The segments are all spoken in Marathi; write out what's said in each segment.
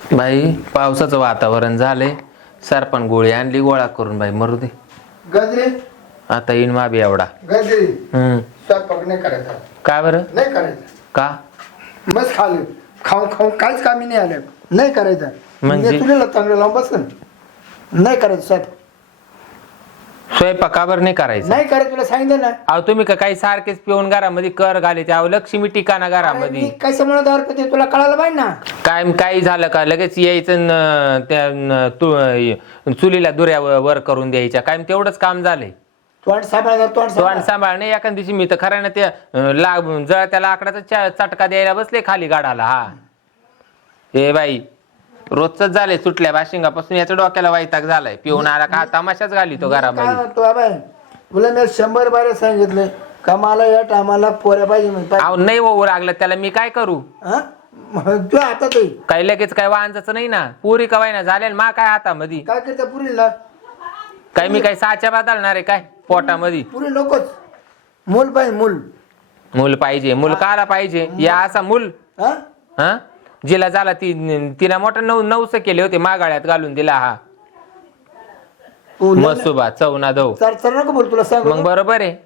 बाई पावसाचं वातावरण झालंय. सरपण गोळी आणली गोळा करून बाई मरू दे. गजरे? आता येईन माबी एवढा. गजरे? हम्म. स्वयंपाक नाही करायचा. का बरं? नाही करायचं. का? मस्त खाल्लं खाऊन खाऊन काहीच कामी नाही आलं. नाही करायचं. म्हणजे? म्हणजे तुला चांगलं लावून बसन. नाही करायचं स्वयंपाक. स्वयंपाक का बरं नाही करायचं. नाही करायचं तुला सांगितलं ना. अहो तुम्ही का काही सारखेच पिऊन घरामध्ये कर घाले ते अहो लक्ष्मी टिकाणा घरामध्ये. काय समोर दार पिते तुला कळायला पाहिजे ना. काय काही झालं का? लगेच यायचं न त्या न तु- चुलीला दुऱ्या व- वर करून द्यायच्या. काय तेवढंच काम झालंय. तोंड सांभाळा तोंड तो आणि सांभाळ. सांभाळणे एका दिवशी मी तर खरं ना ते अं, लाग जळत्या लाकडाचा चा- चटका द्यायला बसले खाली गाडाला हा. हे बाई. रोजच झालंय सुटल्या बाशिंगापासून याच्या डोक्याला वैताग झालाय. पिऊन आला का तमाशाच घाली तो काय घरामध्ये. म्हणतो बाबाय तुला मी शंभर बारे सांगितलं का मला या टायमाला पोऱ्या पाहिजे म्हणजे अहो नाही होऊ लागलं त्याला मी काय करू? हा? मग तू हातात आहे. काही लगेच काय वांजाचं नाही ना. पुरी कवाय ना झाले मा काय हातामध्ये? काय करते पुरीला? काय मी काय साच्या बदलणार आहे काय? पोटामध्ये. पुरी नकोच. मूल पाहिजे मूल. मूल पाहिजे मूल काला पाहिजे. या असा मूल. हा? हा? जिला झाला ती तिला मोठा नऊ नऊस केले होते मागाळ्यात घालून दिला हा. मसुबा चौना दौ चल चल नको बोल तुला सांग मग बरोबर आहे.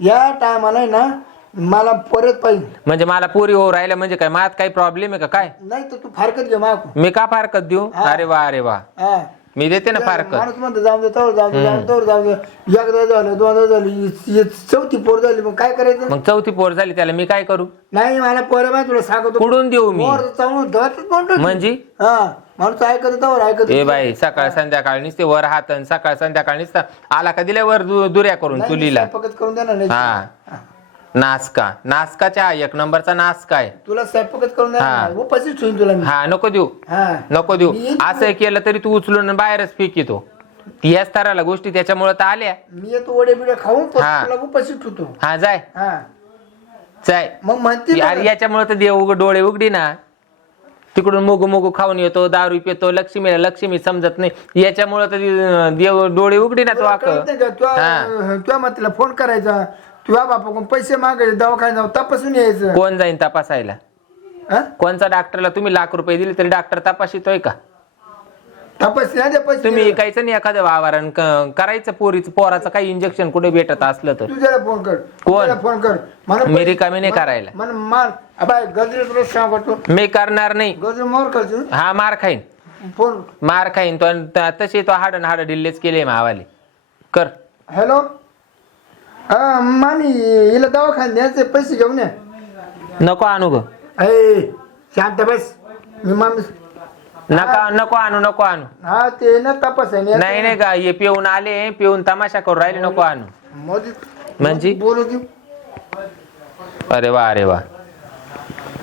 या टायमाला ना मला परत पाहिजे. म्हणजे मला पुरी हो राहिलं म्हणजे काय माझ्यात काही प्रॉब्लेम आहे का? काय? नाही तर तू फारकत घे माग मी का फारकत देऊ. अरे वा अरे वा. हा. मी देते ना फारकत माणूस म्हणतो जाऊ दे तवर जाऊ दे जाऊ दे तवर जाऊ दे. एकदा झालं दोनदा झाली ही- ही चौथी पोर झाली मग काय करायचं? मग चौथी पोर झाली त्याला मी काय करू? नाही मला पोरं माहिती तुला सांगतो. कुठून देऊ मी? पोर चांगलं धरतच म्हणतो म्हणजे? हा माणूस ऐकत तवर ऐकत. ए बाई सकाळ संध्याकाळ नुसते वर हात आणि सकाळ संध्याकाळ नुसता. आला का दिल्या वर दु- दुऱ्या करून चुलीला? स्वयंपाकच करून देणार नाही. हा. नासका. नासकाच्या एक नंबरचा नासका आहे. तुला स्वयंपाकच करून हा. उपाशीच ठेवीन तुला मी. हा नको देऊ. हा. नको देऊ. मी- असं केलं तरी तू उचलून बाहेरच फेकितो ती याच तराला गोष्टी त्याच्यामुळे तर आल्या. मी येतो वडे बिडे खाऊन पण हा. तुला ठेवतो. हा जाय. हा. जाय. मग म्हणते यार याच्यामुळे तर देव उघड डोळे उघडी ना. तिकडून मुगू मुगू खाऊन येतो दारू पितो लक्ष्मीला लक्ष्मी समजत नाही. याच्यामुळे तर देव डोळे उघडी ना तो तुला अक कळत नाही का? तुझ्या तुझ्या मातीला फोन करायचा. तुझ्या बापाकडून पैसे मागायचे दवाखान्यात जाऊन तपासून यायचं. कोण जाईन तपासायला? हा? कोणचा डॉक्टरला तुम्ही लाख रुपये दिले तरी डॉक्टर तपासितोय का? तपास नाही पैसे. तुम्ही ऐकायचं नाही एखादं वावरण क- करायचं पोरीचं पोराचं काही इंजेक्शन कुठे भेटत असलं तर. तुझ्याला फोन कर. कोण? तुझ्याला फोन कर. मला मी रिकामी नाही करायला. मन मार. अबाय गजरे तुला सांगतो मी करणार नाही. गजरे मोर करतो हा मार खाईन. फोन. मार खाईन. तो तसे तो हाड हाड डिल्लेच केले मावाले. कर. हॅलो? हा मामी हिला दवाखान्यात न्यायचे पैसे घेऊन ये. नको आणू ग. शांत बस. मी मामी नका नको आणू नको आणू. हा ते ना तपास आहे नाही नाही का हे पिऊन आले पिऊन तमाशा करून राहिले नको आणू. मोदी म्हणजे? बोलू देऊ. अरे वा अरे वा.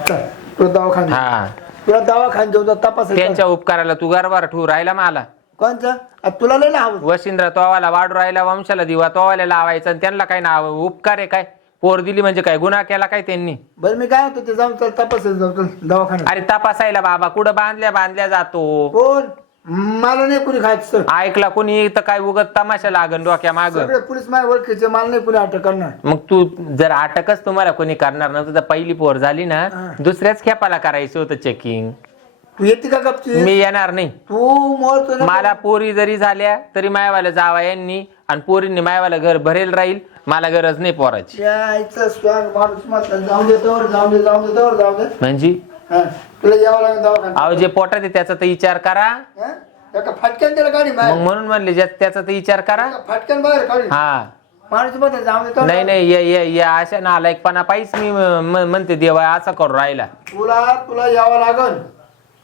चल, तुला दवाखान्यात. हा. तुला दवाखान्यात जाऊ तपास त्यांच्या उपकाराला तू गरबार ठेवू राहिला मला. कोणचा आ, तुला लय ना हवं वशिंद्र तोवाला वाढू राहिला वंशाला दिवा तोवाला लावायचा आणि त्यांना काय नाव उपकार आहे काय? पोर दिली म्हणजे काय? गुन्हा केला काय त्यांनी? बरं मी काय होतो ते जाऊन चल जाऊ चल दवाखान्यात. अरे तपासायला बाबा कुठं बांधल्या बांधल्या जातो. कोण? मला नाही कुणी खायचं सर. ऐकला कोणी? तर काय उगत तमाशा लागन डोक्या माग? सगळे पोलीस माझ्या ओळखीचे मला नाही कुणी अटक करणार. मग तू जर अटकच तुम्हाला कोणी करणार नव्हतं तर पहिली पोर झाली ना हा. दुसऱ्याच खेपाला करायचं होतं चेकिंग तू येते का गपची मी येणार नाही. तू ना मला पोरी जरी झाल्या तरी मायवाला जावा यांनी आणि पोरींनी मायवाला घर भरेल राहील. मला गरज नाही पोराची. यायचं स्वाग माणूस म्हटलं जाऊन दे तोवर जाऊन दे जाऊन दे तोवर जाऊन दे. म्हणजे? हा, तुला यावं लागेल दवाखान्यात. अहो जे पोटात आहे त्याचा तर विचार करा. हा? एका फाटक्यान त्याला गाडी मग बाहेर म्हणून म्हणले ज्या- त्याचा तर विचार करा. एका फाटक्यान बाहेर काढी हा. माणूस जाऊन नाही नाही या- या या अशा नालायकपणा पाहिजे मी म- म्हणते देवा असा करू राहिला. तुला तुला यावं लागल.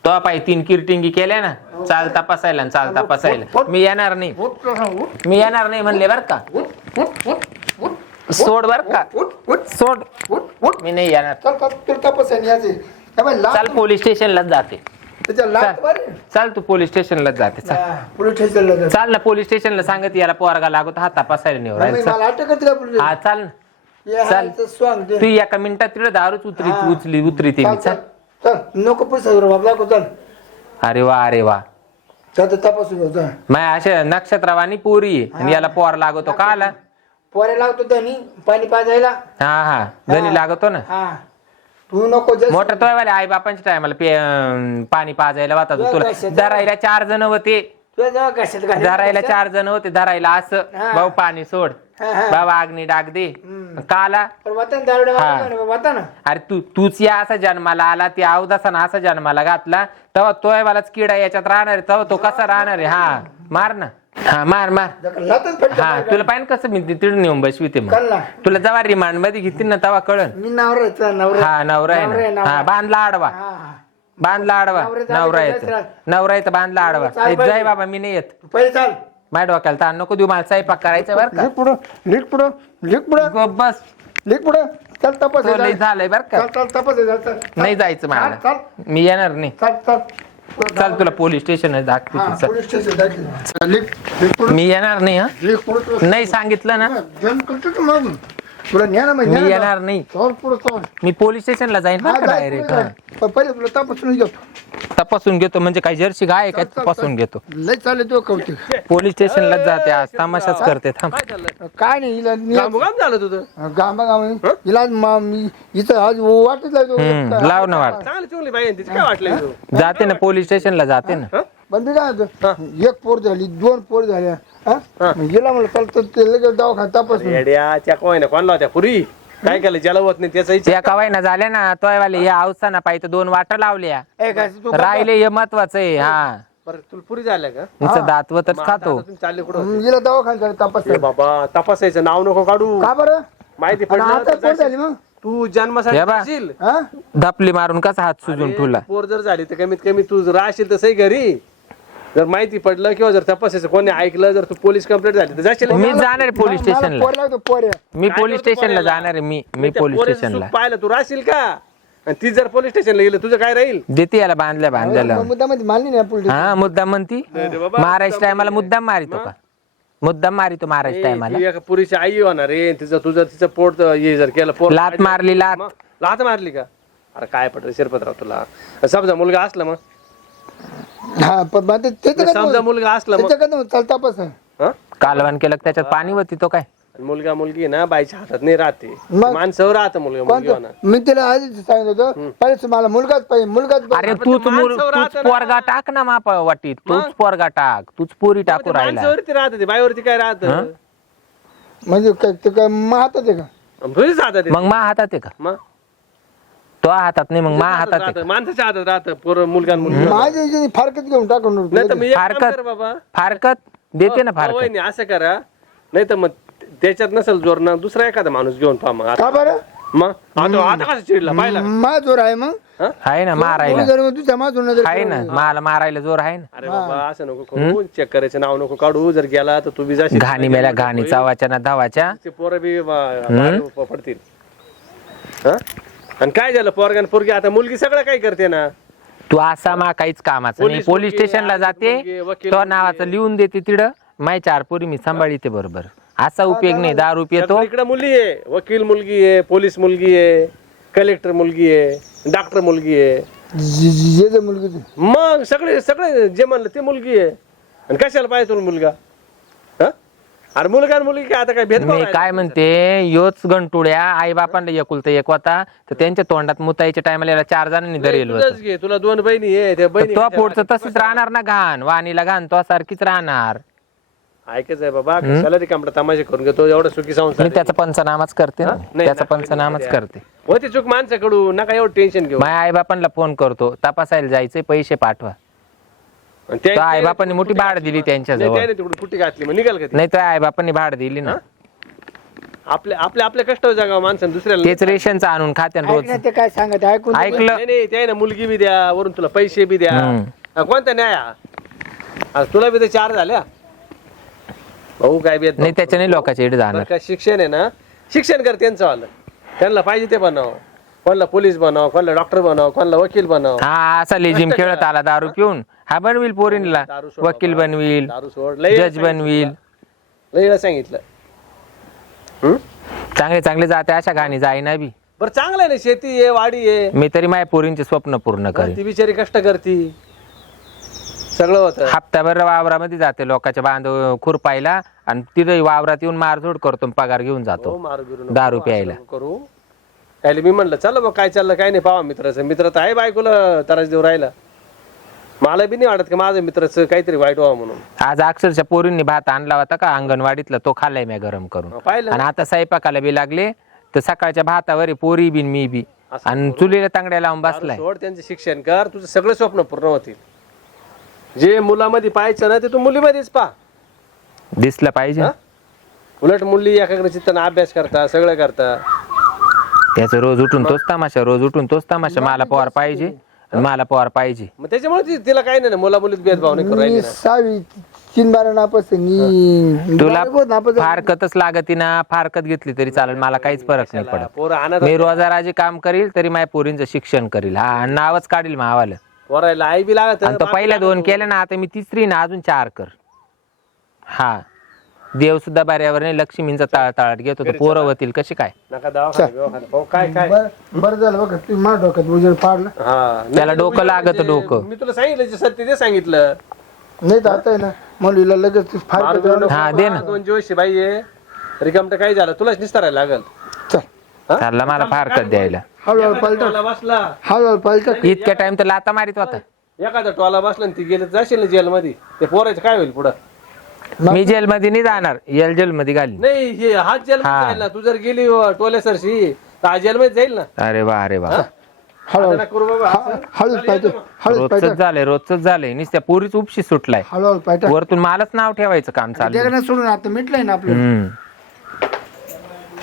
तो पाय तीन किरटिंगी केल्या ना चाल तपासायला चाल तपासायला मी येणार नाही. तुला, मी येणार नाही म्हणले बर का? सोड बर का? सोड. मी नाही येणार. चल तुला तपासायला पोलीस स्टेशनलाच जाते. चाल. तू पोलीस स्टेशनलाच जाते चाल. स्टेशनला. चाल ना पोलीस स्टेशनला सांगत याला पोरगा लागतो हा तपासायला पोलीस हा चाल ना. चाल. तू. एका मिनिटात तिकडे दारूच उतरी. उचली उतरी मी चल, चाल नको पैसा बाबा लागो चल. अरे वा अरे वा. चल तर तपासून घेऊ चल. माय अशा नक्षत्रवाणी पोरी आहे आणि याला पोर लागतो का आला? पोरे लागतो धनी पाणी पाजायला. हा हा. गणी लागतो ना? हा. तू नको जास्त- मोठा तोयवाले आई बापांच्या टायमाला पाणी पाजायला वाटत तुला? धरायला चार जण होते. कशात धरायला? चार जण होते धरायला असं. हा. भाऊ पाणी सोड. हा, हा. बाबा अग्नी डाग दे. हम्म. काला पण वतन हा. ना, अरे तू तूच या असा जन्माला आला ती अवदासानं असा जन्माला घातला. तेव्हा तोय मलाच किडा याच्यात राहणार आहे. तेव्हा तो कसा राहणार आहे? हा. मार ना. हा मार मार. लातच हा. तुला पाहिजे कसं मी तिथून नेऊन बसविते मग? कळला. तुला जेव्हा रिमांडमध्ये घेतील ना तेव्हा कळन. मी नवरा आहे, तुझा नवरा हा नवरा आहे, ना. हा बांधला आडवा. हा, हा. बांधला आडवा. नवऱ्याचा नवरा येत. नवरा येत बांधला आडवा. चाल ए, पाहिजे. जय बाबा मी नाही येत. पहिले चाल. माझ्या डोक्याला ताण नको देऊ मला स्वयंपाक करायचं बरं का. लिख पुढं लिख पुढं लिख पुढं. गप बस. लिख पुढं. चल तपास तो झालंय बरं का. चल चल तपास आहे, चल, चल. नाही जायचं मला. चाल. मी येणार नाही. चल चल. चल तुला पोलीस स्टेशन हा, तिचं. पोलीस स्टेशन दाखल. चल, लिख लिख पुढं. मी येणार नाही हा? लिख पुढं तुला- नाही सांगितलं ना. जन करतो तू मागून तुला मी. येणार नाही. पुढं मी पोलीस स्टेशनला जाईन जाय, डायरेक्ट. पण पहिले तुला तपासून घेऊ तपासून घेतो म्हणजे काही जर्सी गाय आहे का चल, चल, तपासून घेतो. लय चालेल तो कौतिक. पोलीस स्टेशनला जाते आज तमाशाच करते थांब. काय चाललंय काय नाही हिला काम झालं तुझं? गांबा गाव हिला म- मी इथं आज वाटत लागतो हम्म, लाव ना वाट. चांगली चुंगली बाई आहे, तिचं काय वाटलं तू? जाते ना पोलीस स्टेशनला जाते ना. पण मी काय म्हणतो, एक पोर झाली दोन पोर झाल्या. हा? मग हिला म्हणलं चालतं ते लगेच दवाखाना तपासून येड्या त्या कोय ना? कोणला होत्या? पुरी? काय केलं? ज्याला होत नाही त्याचा त्या कवाय ना झाल्या ना तोयवाले या अवसाना पाहिजे दोन वाटा लावल्या. तू राहिले हे महत्वाचं आहे हा. बरं तुला पुरी झाल्या का? नुसतं दातवतच खातो. तुम्ही चालले कुठं तपास ए बाबा तपासायचं नाव नको काढू. का बरं? माहिती आणि पडलं आता तर पोर जाशील. झाली मग? तू जन्मासाठी हे बा. जाशील. हा? धपली मारून कसा हात सुजून तुला? पोर जर झाली तर कमीत कमी तू राहशील तर सही घरी. जर माहिती पडलं किंवा जर तपासायचं कोणी ऐकलं जर तू पोलीस कंप्लेंट झाली तर जाशील. मी जाणार आहे पोलीस मला स्टेशनला. पोर लागतो पोर. आहे. मी पोलीस स्टेशनला? जाणार आहे मी मी पोलीस पोरीचं स्टेशनला. सुख पाहिलं तू राहशील का? आणि ती जर पोलीस स्टेशनला गेलं तुझं काय राहील? देते याला बांधल्या बांधल्याला नाही पोलीस हा मुद्दाम म्हणती रे बाबा, मारायच्या टायमाला मुद्दाम मारितो का? मुद्दाम मारितो ए, टायमाला. ती एका पुरीची आई होणार रे तिचं तुझं तिचं पोट हे जर केलं पोट लात मारली लात. मग लात मारली का? अरे काय पटलं शिरपतराव तुला. समजा मुलगा असला मग. हा पण मग ते- त्याचं काय समजा मुलगा असला मग त्याचं काय चाल तपास हं? कालवान केलं का त्याच्यात पाणी होती तो काय? आणि मुलगा मुलगी ना बाईच्या हातात नाही राहते. मग? माणसावर राहतं मुलगा मुलगी कोणतं होणार. मी तिला आधीच सांगितलं होतं पहिले मला मुलगाच पाहिजे मुलगाच पाहिजे अरे तूच मुल- माणसावर तूच राहतं ना. पोरगा टाक ना माप वाटीत तूच पोरगा टाक. तूच पोरी टाकू राहिला. माणसावरती राहत ते बाईवरती काय राहत? म्हणजे काय ते हातात आहे का. मग मा हातात आहे का? मग तो हातात नाही मग मा हातात आहे. राहतं. माणसाच्या हातात राहतं पोर मुलगा आणि मुलगी. माझ्या फारकत घेऊन टाकून नाही तर मी एक काम फारकत. कर बाबा. फारकत? देते ना हो, फारकत. वहिनी, असं करा. नाही तर मग त्याच्यात नसेल जोर ना दुसरा एखादा माणूस घेऊन पहा मग. आता बरं? मग? आता आता कसं चिडला पाहिला का? जोर आहे मग? आहे ना मारायला जर मग तुझ्या माझून नजर आहे ना मला मारायला जोर आहे ना. अरे बाबा असं नको करू. चेक करायचं? नाव नको काढू. जर गेला तर तू बी जाशील. घाणी मेल्या घाणी चावाच्या ना धावाच्या. ते पोरं बी प- पडतील. हं? आणि काय झालं पोरगान पोरगी आता मुलगी सगळं काय करते ना तू असा मा काहीच कामाचं नाही पोलीस पोलीस मुलगी, स्टेशनला जाते मुलगी, वकील तो. नावाचं लिहून देते तिडं माय चार पोरी मी सांभाळीते बरोबर असा उपयोग नाही दारू पितो इकडे मुलगी आहे वकील मुलगी आहे पोलीस मुलगी आहे कलेक्टर मुलगी आहे डॉक्टर मुलगी आहे जे जे मुलगी ती. मग सगळे सगळे जे म्हणलं ते मुलगी आहे आणि कशाला पाहिजे तुला मुलगा? अरे मुलगा आणि मुलगी काय आता काय भेदभाव मी? काय म्हणते योच गंटुड्या आई बापांना एकुलता एक होता तर त्यांच्या तोंडात मुतायच्या टायमाला याला चार जणांनी धरेल होत. तुझंच घे तुला दोन बहिणी आहे त्या बहिणी तो पुढचं तसंच राहणार ना घाण वाणीला घाण तो सारखीच राहणार. ऐकच आहे बाबा कशाला रिकामटा तमाशा करून घेतो एवढं सुखी संसार मी त्याचा पंचनामाच करते ना नाही, त्याचा नका पंचनामाच द्या. करते. होती चूक माणसाकडून नका एवढं टेन्शन घेऊ. माझ्या आई बापांना फोन करतो तपासायला जायचे पैसे पाठवा. आणि त्या- तो आई बापांनी मोठी भाड दिली त्यांच्या नाही, जवळ त्याने तिकडून कुठे घातली मग? निघाल का ती? नाही तर आई बापांनी भाड दिली ना. आपल्या आपल्या आपल्या कष्टावर जागा माणसाने दुसऱ्याला तेच रेशनचं आणून खात्यान रोज. ते काय सांगत ऐकून ऐकलं. नाही नाही ते आहे ना मुलगी बी द्या वरून तुला पैसे बी द्या. हम्म. हा, कोणता न्याय? हा? आज तुला बी ते चार झाल्या. भाऊ काय बी नाही त्याच्याने जाणार का शिक्षण आहे ना? शिक्षण कर त्यांचं आलं त्यांना पाहिजे ते बनव. कोणाला पोलीस बनव कोणाला डॉक्टर बनव कोणाला वकील बनव? हा असा लेजिम खेळत आला दारू पिऊन. हा बनवील पोरींला दारू सोड वकील बाबा. बनवील. दारू सोड. लय जज बनवील. लय वेळा सांगितलं. हम्म? चांगले चांगले जाते अशा गाणी जाईना बी. बरं चांगलं आहे ना शेती आहे वाडी आहे. मी तरी माझ्या पोरींचे स्वप्न पूर्ण करेन. ती बिचारी कष्ट करती. सगळं होतं. हप्ताभर वावरामध्ये जाते लोकांच्या बांधव खुरपायला आणि तिथे वावरात येऊन मारझोड करतो आणि पगार घेऊन हो, जातो. मारू बिरू नको, दारू असं प्यायला. नको करू. त्याला मी म्हणलं चला मग काय चाललं काय नाही पावा मित्राचं. मित्र तर आहे बायकोला त्रास देऊ राहिला. मला बी नाही वाटत की माझं मित्राचं काहीतरी वाईट व्हावं म्हणून. आज अक्षरशः पोरींनी भात आणला होता का अंगणवाडीतला तो खाल्लाय मी गरम करून. पाहिलं आणि आता स्वयंपाकाला बी लागले तर सकाळच्या भातावर पोरी बिन मी बी. आणि चुलीला तांगड्या लावून बसलाय. सोड त्यांचं शिक्षण कर तुझं सगळे स्वप्न पूर्ण होतील. जे मुलामध्ये पाहायचं ना ते तू मुलीमध्येच पा दिसलं पाहिजे. हा? उलट मुली एकाग्र चित्तानं अभ्यास करता सगळं करता. त्याचं रोज उठून तोच तमाशा रोज उठून तोच तमाशा मला पवार पाहिजे आणि मला पवार पाहिजे. मग त्याच्यामुळे ती- तिला काही नाही ना मुला मुलीत भेदभाव नाही करू राहिली मी ना. सहावी तीन बारा नापास आहे. मी तुला बारावीत नापास आहे. फारकतच लागती ना फारकत घेतली तरी चालेल मला काहीच फरक नाही पडत. पोरं आणत मी रोजाराजे काम करील तरी माझ्या पोरींचं शिक्षण करील. हा आणि नावच काढील मावाला. पोरायला आई बी लागत. आणि तो पहिल्या दोन केले ना आता मी तिसरी ना अजून चार कर. हा. देव सुद्धा बऱ्यावर नाही लक्ष्मींचा ताळ ताळाट घेत होतो. पोरं होतील कशी काय? नका दवाखाना बिवाखाना. पाहू. काय काय? बरं बरं झालं बघा तुम्ही माझ्या डोक्यात उजेड पाडलं. हा. त्याला डोकं उलट लागतं म्हणजे डोकं. मी तुला सांगितलं जे सत्य ते सांगितलं. नाही तर आता आहे ना मुलीला लगेच फार नको हा, दे ना. दोन जोशी बाई आहे रिकामट काय झालं तुलाच निस्तारायला लागल. चल. हा? चालला मला फारकत द्यायला. हळूहळू पालटा टोला बसला. हळूहळू पालटा इतक्या टाइम तर लाता मारित होता. एखादा टोला बसला आणि ती गेली तर जाशील ना जेल मध्ये. ते पोरायचं काय होईल पुढं? मी जेल मध्ये नाही जाणार. एल जेल मध्ये घालीन. नाही हे हात जेल हा. जाईल ना? तू जर गेली टोले सरशी तर हा जेल मध्ये जाईल ना? अरे वा अरे वा. हळूहळू. आता नका करू बाबा असं. हळूच पालटा हळूच पालटा रोजच झालंय रोजच झालंय. नुसत्या पोरीच उपशी सुटलाय. हळूहळू वरतून मलाच नाव ठेवायचं काम चालू देखणं सोडून आता मिटलंय ना आपलं? हम्म.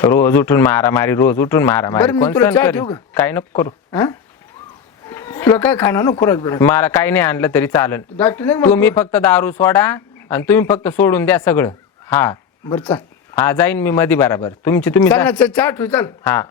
रोज उठून मारामारी रोज उठून मारामारी. मी कोण तुला सहन चहा करेल? ठेवू का? काय नको करू. हा? तुला काय खाणार ना खुराक बिराक मला काही नाही आणलं तरी चालेल डॉक्टर नाही तुम्ही फक्त दारू सोडा आणि तुम्ही फक्त सोडून द्या सगळं. हा. बरं चाल. हा जाईन मी मध्ये बराबर. तुमची तुम्ही जा. चाल ना चहा ठेव चाल. हा.